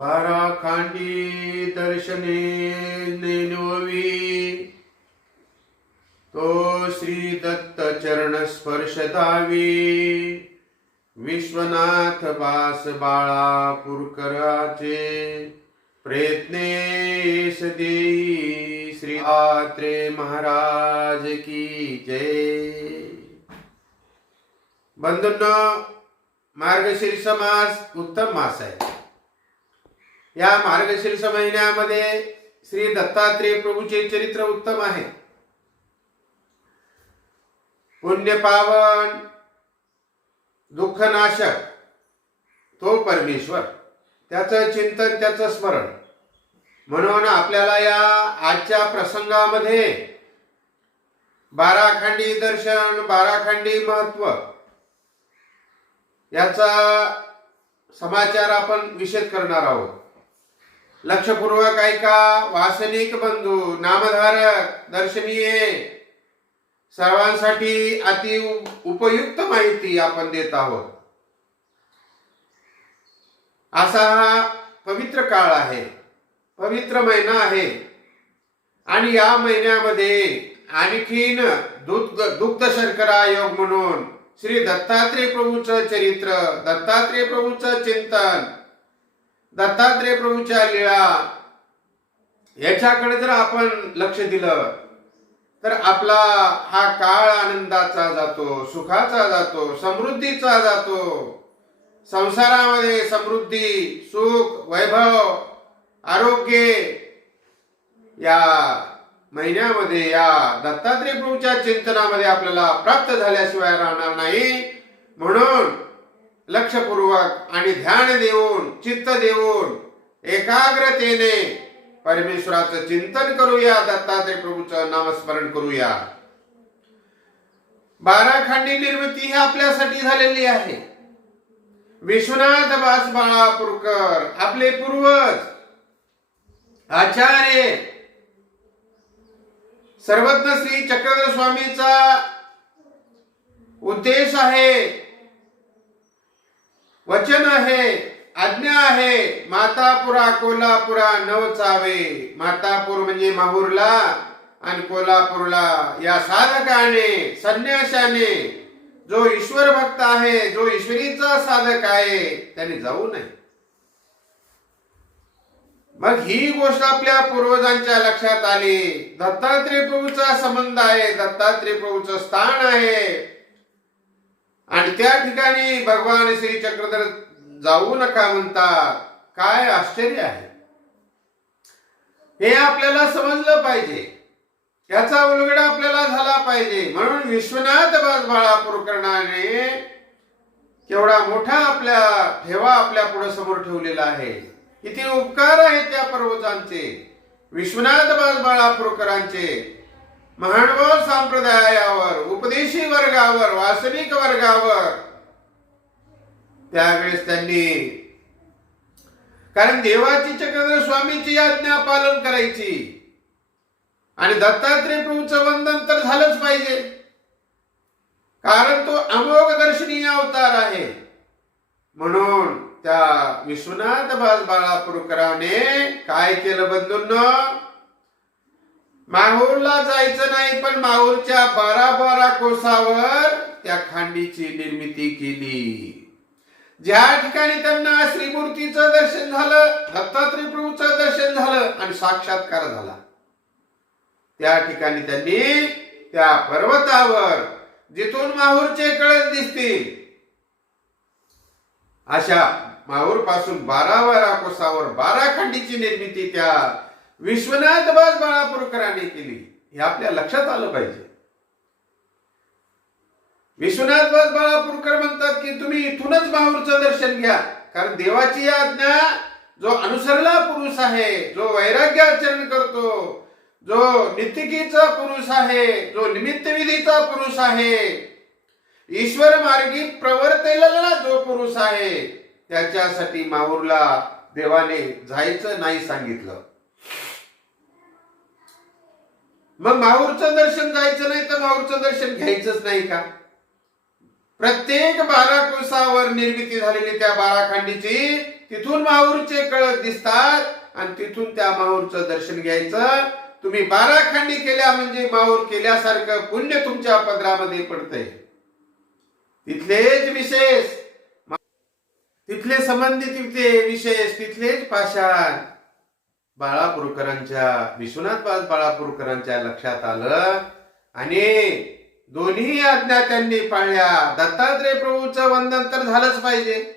बाराखांडी दर्शने नेनोवी। तो श्री दत्त चरण स्पर्श दावी विश्वनाथ बास बाळा पुरकराचे प्रयत्नेश देई श्री आत्रे महाराज की जय। बंधूंना मार्गशीर्ष मास उत्तम मास आहे। या मार्गशीर्ष महिन्यामध्ये श्री दत्तात्रेय प्रभूचे चरित्र उत्तम आहे. पुण्य पावन दुःखनाशक तो परमेश्वर. त्याचं चिंतन त्याचं स्मरण. म्हणून आपल्याला या आजच्या प्रसंगामध्ये बाराखंडी दर्शन बाराखंडी महत्त्व याचा समाचार आपण विशेष करणार आहोत. लक्षपूर्वक ऐका वासनिक बंधू नामधारक दर्शनीय. सर्वांसाठी अति उपयुक्त माहिती आपण देत आहोत. असा हा पवित्र काळ आहे. पवित्र महिना आहे. आणि या महिन्यामध्ये आणखीन दुग्ध दुग्ध शर्करा योग म्हणून श्री दत्तात्रेय प्रभूचं चरित्र दत्तात्रेय प्रभूचं चिंतन दत्तात्रेय प्रभूच्या लीळा याच्याकडे जर आपण लक्ष दिलं तर आपला हा काळ आनंदाचा जातो सुखाचा जातो समृद्धीचा जातो. संसारामध्ये समृद्धी सुख वैभव आरोग्य या महिन्यामध्ये या दत्तात्रेय प्रभूच्या चिंतनामध्ये आपल्याला प्राप्त झाल्याशिवाय राहणार नाही. म्हणून लक्षपूर्वक आणि ध्यान देऊन चित्त देऊन एकाग्रतेने परमेश्वराचं चिंतन करूया दत्तात्रय प्रभूचं नामस्मरण करूया. बाराखंडी निर्मिती ही आपल्यासाठी झालेली आहे. विश्वनाथ बास बाळापूरकर आपले पूर्वज आचार्य सर्वज्ञ श्री चक्रधर स्वामीचा उद्देश आहे वचन आहे आज्ञा आहे मातापुरा कोल्हापुरा नवचावे मातापूर म्हणजे माहूरला आणि कोल्हापूरला. या साधकाने संन्याशाने जो ईश्वर भक्त आहे जो ईश्वरीचा साधक आहे त्याने जाऊ नये. मग ही गोष्ट आपल्या पूर्वजांच्या लक्षात आली. दत्तात्रेय प्रभूचा संबंध आहे दत्तात्रेय प्रभूचं स्थान आहे. आणि त्या ठिकाणी भगवान श्री चक्रधर जाऊ नका म्हणतात काय आश्चर्य आहे. हे आपल्याला समजलं पाहिजे. याचा उलगडा आपल्याला झाला पाहिजे. म्हणून विश्वनाथ बाळा करणारे केवढा मोठा आपल्या ठेवा आपल्या पुढे समोर ठेवलेला आहे. किती उपकार आहेत त्या पर्वतांचे. विश्वनाथ बाळा महानुभाव संप्रदायावर उपदेशी वर्गावर वासनिक वर्गावर. त्यावेळेस त्यांनी कारण देवाची चक्रधर स्वामीची आज्ञा पालन करायची. आणि दत्तात्रेय प्रभूचं वंदन तर झालंच पाहिजे. कारण तो अमोघ दर्शनीय अवतार आहे. म्हणून त्या विश्वनाथ बाज बाळापूरकराने काय केलं बंधूंना? माहूरला जायचं नाही पण माहूरच्या बारा बारा कोसावर त्या खांडीची निर्मिती केली. ज्या ठिकाणी त्यांना श्रीमूर्तीचं दर्शन झालं दत्तात्रय प्रभूचं दर्शन झालं आणि साक्षात्कार झाला. त्या ठिकाणी त्यांनी त्या पर्वतावर जिथून माहूरचे कळस दिसतील अशा माहूरपासून बारा बारा कोसावर बारा खंडीची निर्मिती त्या विश्वनाथ बाज बाळापूरकरांनी केली. हे आपल्या लक्षात आलं पाहिजे. विश्वनाथ बाज बाळापूरकर म्हणतात की तुम्ही इथूनच माहूरचं दर्शन घ्या. कारण देवाची आज्ञा जो अनुसरला पुरुष आहे जो वैराग्य आचरण करतो जो नितिकीचा पुरुष आहे जो निमित्त विधीचा पुरुष आहे ईश्वर मार्गी प्रवर्तेला जो पुरुष आहे त्याच्यासाठी माहूरला देवाने जायचं नाही सांगितलं. मग माहूरचं दर्शन जायचं नाही तर माहूरचं दर्शन घ्यायचंच नाही का? प्रत्येक बारा कोसावर निर्मिती झालेली त्या बाराखंडीची तिथून माहूरचे कळत दिसतात आणि तिथून त्या माहूरचं दर्शन घ्यायचं. तुम्ही बारा खांडी केल्या म्हणजे माहूर केल्यासारखं पुण्य तुमच्या पदरामध्ये पडतंय. तिथलेच विशेष. तिथले संबंधित तिथले विशेष तिथलेच पाषाण. बाळापूरकरांच्या विश्वनाथ बाज बाळापूरकरांच्या लक्षात आलं आणि दोन्ही आज्ञा त्यांनी पाळल्या. दत्तात्रय प्रभूचं वंदन तर झालंच पाहिजे.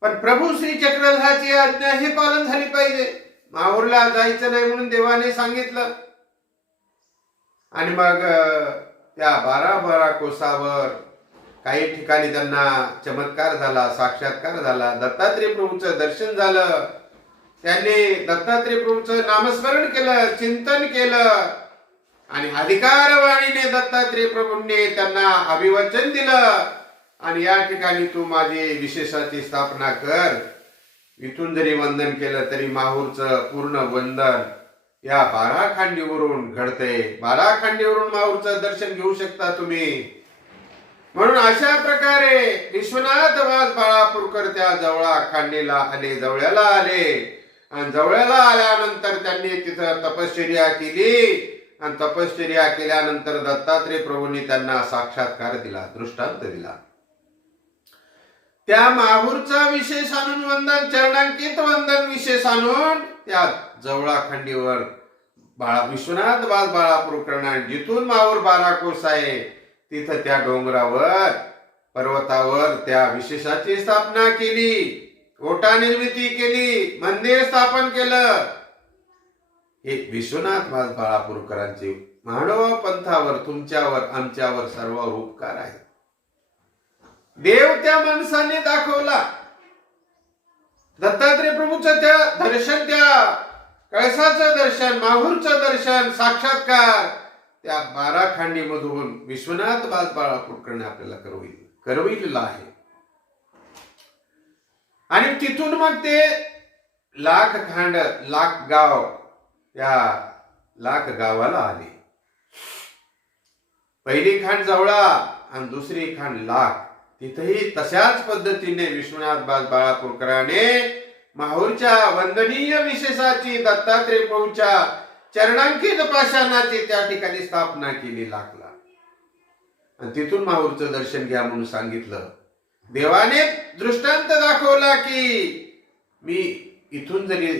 पण प्रभू श्री चक्रधाची आज्ञा हे पालन झाली पाहिजे. माहूरला जायचं नाही म्हणून देवाने सांगितलं. आणि मग त्या बारा बारा कोसावर काही ठिकाणी त्यांना चमत्कार झाला साक्षात्कार झाला. दत्तात्रय प्रभूचं दर्शन झालं. त्यांनी दत्तात्रय प्रभूचं नामस्मरण केलं चिंतन केलं. आणि अधिकारवाणीने दत्तात्रय प्रभूंनी त्यांना अभिवचन दिलं. आणि या ठिकाणी तू माझी विशेषाची स्थापना कर. इथून जरी वंदन केलं तरी माहूरचं पूर्ण वंदन या बारा खांडीवरून घडते. बारा खांडीवरून माहूरचं दर्शन घेऊ शकता तुम्ही. म्हणून अशा प्रकारे विश्वनाथ बाळापूरकर त्या जवळा खांडीला आले जवळ्याला आले. आणि जवळ्याला आल्यानंतर त्यांनी तिथं तपश्चर्या केली. आणि तपश्चर्या केल्यानंतर दत्तात्रय प्रभूंनी त्यांना साक्षात्कार दिला दृष्टांत दिला. त्या माहूरचा विशेष आणून वंदन चरणांकित वंदन विशेष आणून त्या जवळा खंडीवर बाळा विश्वनाथ बाल बाळापूर करणार जिथून माहूर बाराकोस आहे तिथं त्या डोंगरावर पर्वतावर त्या विशेषाची स्थापना केली. ओटा निर्मिती केली मंदिर स्थापन केलं. हे विश्वनाथ बाल बाळापूरकरांचे मानव पंथावर तुमच्यावर आमच्यावर सर्व उपकार आहे देव त्या माणसाने दाखवला. दत्तात्रय प्रभूचं त्या दर्शन त्या कळसाचं दर्शन माहूरचं दर्शन साक्षात्कार. त्या बारा खांडी मधून विश्वनाथ बाल बाळापूरकरने आपल्याला करविल करविलेला आहे. आणि तिथून मग ते लाख खांड लाख गाव त्या लाख गावाला आले. पहिली खांड जवळा आणि दुसरी खांड लाख. तिथेही तशाच पद्धतीने विश्वनाथ बाज बाळापूरकराने माहूरच्या वंदनीय विशेषाची दत्तात्रय प्रभूच्या चरणांकित पाषाणाची त्या ठिकाणी स्थापना केली लाखला. आणि तिथून माहूरचं दर्शन घ्या म्हणून सांगितलं. देवाने दृष्टांत दाखवला की मी इथून जरी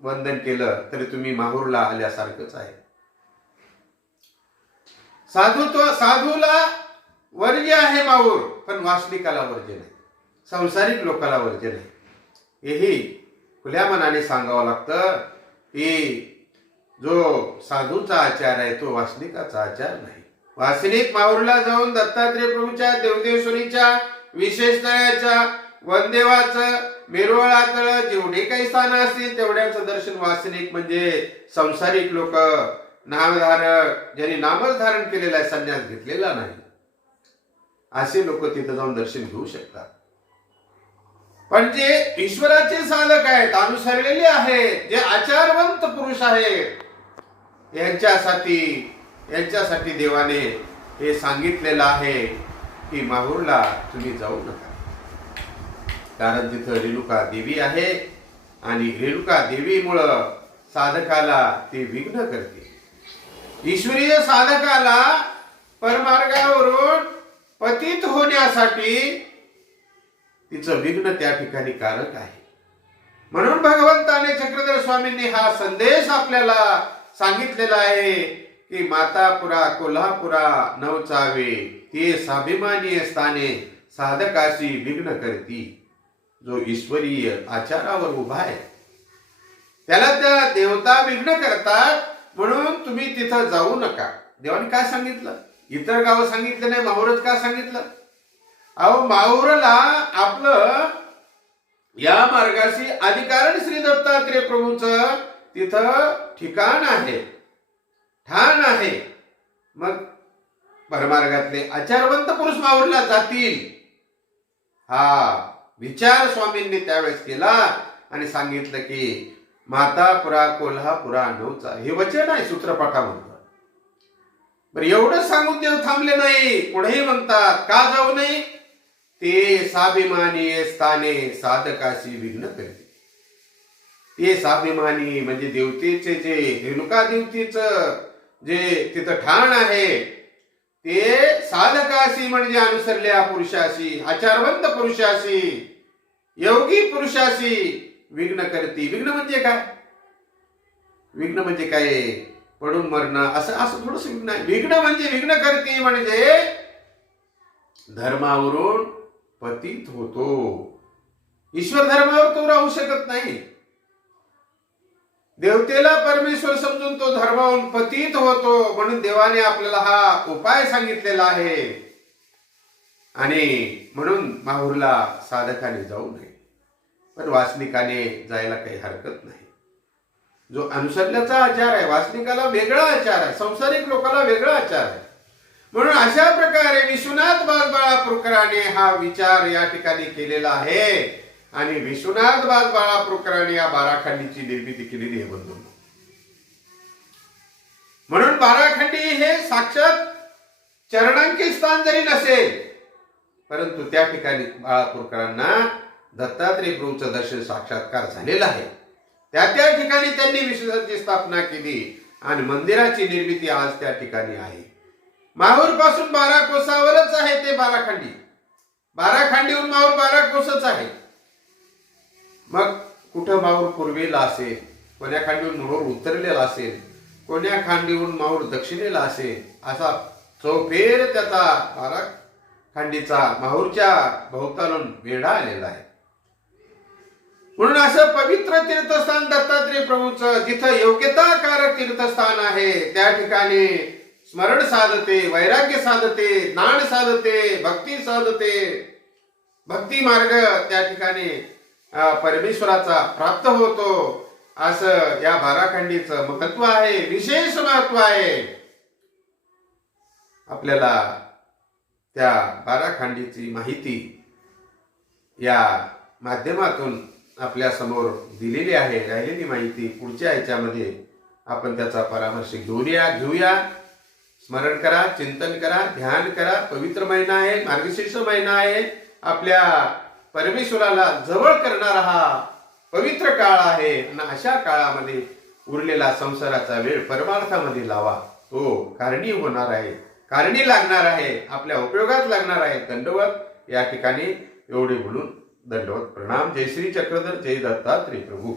वंदन केलं तरी तुम्ही माहूरला आल्यासारखंच आहे. साधुत्व साधूला वर्ज्य आहे माहूर पण वासनिकाला वर्ज्य नाही. संसारिक लोकाला वर्ज्य नाही. हेही खुल्या मनाने सांगावं लागतं की जो साधूचा आचार आहे तो वासनिकाचा आचार नाही. वासनिक माहूरला जाऊन दत्तात्रय प्रभूच्या सुनीच्या विशेष वनदेवाचं मिरवळातळ जेवढे काही स्थान असतील तेवढ्याचं दर्शन वासनिक म्हणजे संसारिक लोक. नामधारक ज्यांनी नामच धारण केलेला आहे संन्यास घेतलेला नाही. असे लोक तिथं जाऊन दर्शन घेऊ शकतात. पण जे ईश्वराचे साधक आहेत अनुसरलेले आहेत जे आचारवंत पुरुष आहेत यांच्यासाठी यांच्यासाठी देवाने हे सांगितलेलं आहे. की माहूरला तुम्ही जाऊ नका. कारण तिथं रेणुका देवी आहे आणि रेणुका देवीमुळं साधकाला ते विघ्न करते. ईश्वरीय साधकाला परमार्गावरून पतित होण्यासाठी तिचं विघ्न त्या ठिकाणी कारक आहे. म्हणून भगवंताने चक्रधर स्वामींनी हा संदेश आपल्याला सांगितलेला आहे की मातापुरा कोल्हापुरा नवचावे. ते अभिमानीय स्थाने साधकाशी विघ्न करती. जो ईश्वरीय आचारावर उभा आहे त्याला त्या देवता विघ्न करतात म्हणून तुम्ही तिथं जाऊ नका. देवाने काय सांगितलं? इतर गावं सांगितलं नाही माहुरच का सांगितलं? अहो माहुरला आपलं या मार्गाशी अधिकारण श्री दत्तात्रय प्रभूच तिथं ठिकाण आहे. ठाण आहे. मग परमार्गातले आचारवंत पुरुष माहूरला जातील. हा विचार स्वामींनी त्यावेळेस केला आणि सांगितलं की मातापुरा कोल्हापुरा नवचा हे वचन आहे सूत्रपाठामध्ये बरं एवढं सांगून देव थांबले नाही. पुढेही म्हणतात का जाऊ नये? ते साभिमानी स्थाने साधकाशी विघ्न करते. ते स्वाभिमानी म्हणजे देवतेचे जे रेणुका देवतेच जे तिथं ठाण आहे ते साधकाशी म्हणजे अनुसरल्या पुरुषाशी आचारवंत पुरुषाशी योगी पुरुषाशी विघ्न करती. विघ्न म्हणजे काय? विघ्न म्हणजे काय? पडून मरणं. असं असं थोडस विघ्न आहे. विघ्न म्हणजे विघ्न करती म्हणजे धर्मावरून पतित होतो. ईश्वर धर्मावर तो राहू शकत नाही. देवतेला परमेश्वर समजून तो धर्मावून पतित होतो म्हणून देवाने आपल्याला हा उपाय सांगितलेला आहे. आणि म्हणून माहूरला साधकाने जाऊ नये. पण वासनिकाने जायला काही हरकत नाही. जो अनुसरण्याचा आचार आहे वासनिकाला वेगळा आचार आहे संसारिक लोकाला वेगळा आचार आहे. म्हणून अशा प्रकारे विश्वनाथ बाळापूरकराने हा विचार या ठिकाणी केलेला आहे. आणि विश्वनाथ बाळापूरकराने या बाराखंडीची निर्मिती केलेली हे बंधू. म्हणून बाराखंडी हे साक्षात चरणांकित स्थान जरी नसेल परंतु त्या ठिकाणी बाळापूरकरांना दत्तात्रय प्रभूचं दर्शन साक्षात्कार झालेला आहे. त्या त्या ठिकाणी त्यांनी विश्वासाची स्थापना केली आणि मंदिराची निर्मिती आज त्या ठिकाणी आहे. माहूरपासून बारा कोसावरच आहे ते बाराखंडी. बाराखंडीहून माहूर बारा कोसच आहे. मग कुठं माऊर पूर्वेला असेल कोण्या खांडीहून माहूर उतरलेला असेल कोण्या खांडीहून माहूर दक्षिणेला असेल असा चौफेर त्याचा बारा खांडीचा माहूरच्या भोवतालून वेढा आलेला आहे. म्हणून असं पवित्र तीर्थस्थान दत्तात्रय प्रभूचं जिथं योग्यताकारक तीर्थस्थान आहे त्या ठिकाणी स्मरण साधते वैराग्य साधते ज्ञान साधते भक्ती साधते. भक्ती मार्ग त्या ठिकाणी परमेश्वराचा प्राप्त होतो. असं या बाराखंडीचं महत्त्व आहे विशेष महत्त्व आहे. आपल्याला त्या बाराखंडीची माहिती या माध्यमातून आपल्यासमोर दिलेली आहे राहिलेली माहिती पुढच्या याच्यामध्ये आपण त्याचा परामर्श घेऊया घेऊया. स्मरण करा चिंतन करा ध्यान करा. पवित्र महिना आहे मार्गशीर्ष महिना आहे. आपल्या परमेश्वराला जवळ करणारा हा पवित्र काळ आहे. आणि अशा काळामध्ये उरलेला संसाराचा वेळ परमार्थामध्ये लावा. तो कारणी होणार आहे. कारणी लागणार आहे. आपल्या उपयोगात लागणार आहे. दंडवत या ठिकाणी एवढे म्हणून दंडवत प्रणाम. जय श्री चक्रधर जय दत्तात्रय प्रभू.